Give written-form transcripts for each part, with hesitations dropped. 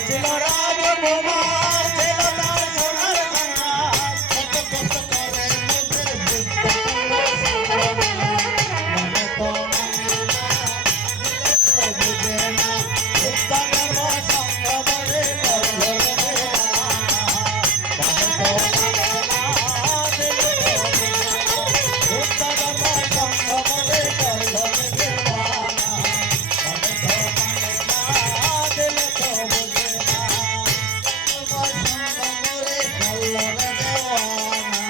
ছিল রাজকুমার ছিল তার সোনার সংসার কত কষ্ট করে নিজের বুঝতে মনে তো মানে না দিলে তো বুঝে না উত্তর ধর্ম সঙ্গ বলে করল রে দেওয়ানা মনে তো মানে না দিলে তো বুঝে না উত্তর ধর্ম সঙ্গ বলে করল রে দেওয়ানা মনে তো মানে না দিলে তো বুঝে না তোমার সঙ্গ বলে করল রে দেওয়ানা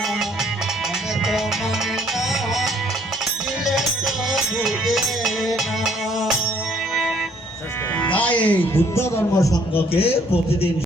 মনে তো মানে না দিলে তো বুঝে না। তাই এই বুদ্ধ ধর্ম সংঘকে প্রতিদিন